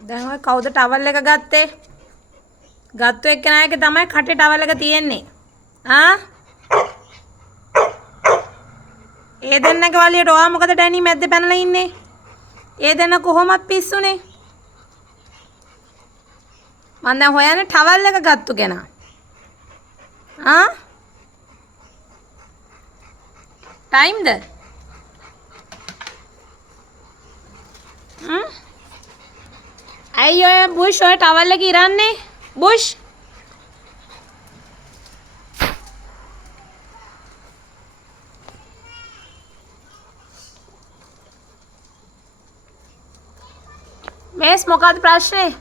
දැන් ඔය කවුද ටවල් එක ගත්තේ? ගත්තු එක්කෙනාගේ තමයි කටේ ටවල් එක තියෙන්නේ. ඒ දෙන්නගේ වලියට ඔයා මොකද ඩැනි මැද්දේ පැනලා ඉන්නේ? ඒ දෙන්න කොහොමද පිස්සුනේ? මම දැන් හොයන්නේ ටවල් එක ගත්තු කෙනා. ටයිම්ද? ඇයි ඔය බුෂ් ඔය ටවල් එක ඉරන්නේ? බුෂ් මේස් මොකක්ද ප්‍රශ්නේ?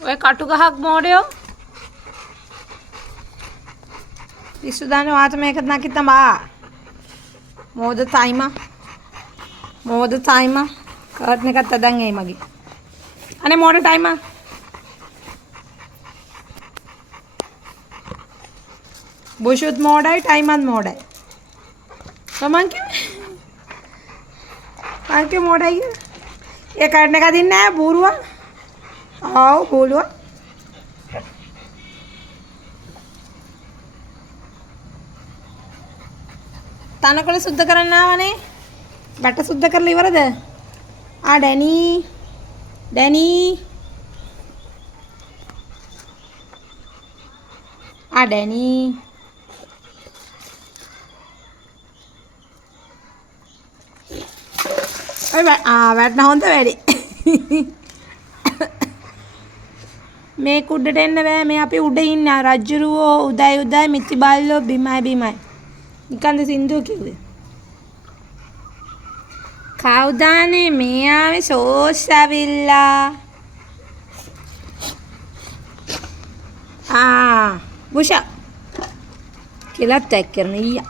ඔය කටු ගහක් මෝඩයෝ පිස්සු දාන්නේ වාත මේක නකිතඹා මෝද තයිමා කර්ටන් එකත් අදන් එයි මගේ අනේ මෝඩ ටයිමා බුෂුත් මෝඩයි ටයිමත් මෝඩයි තමන් කිව්වේ මෝඩයි ඒ කර්ටන් එක අදින්නේ නැහැ බූරුවා ආව බෝලුවා තනකොළ සුද්ධ කරන්න ආවනේ බට සුද්ධ කරලා ඉවරද ඩැනි ඔය වැටෙන හොඳ වැඩි මේ කුඩට එන්න බෑ මේ අපි උඩ ඉන්න රජ්ජුරුවෝ උදයි මිත්ති බල්ලෝ බිමයි නිකන්ද සින්දුව කිව්වේ කවුදානේ මේ ආවේ සෝස් ඇවිල්ලා බුෂා කියලා ටැග් කරන ඊයා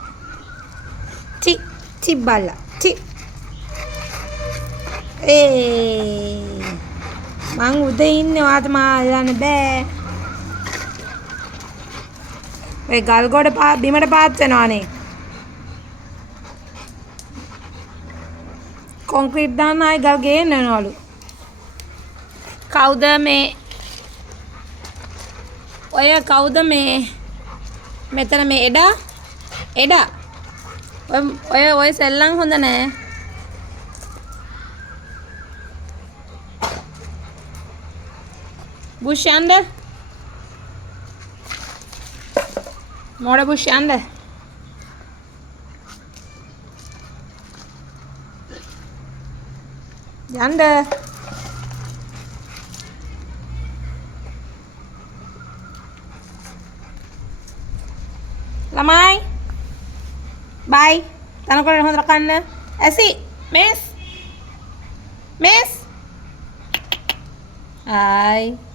ටි බල්ලා මං උදේ ඉන්නේ වාත මා අල්ලන්න බෑ ඔය ගල් ගොඩ බිමට පාත් වෙනවානේ කොන්ක්‍රීට් දාන්න ආයි ගල් ගේන්න යනවලු කවුද මේ මෙතන මේ එඩා ඔය සෙල්ලම් හොඳ නෑ බුෂ් යන්න මෝඩ බුෂ් යන්න ළමයි බයි තනකොළ හොඳට කන්න ඇසි මේස් ආයි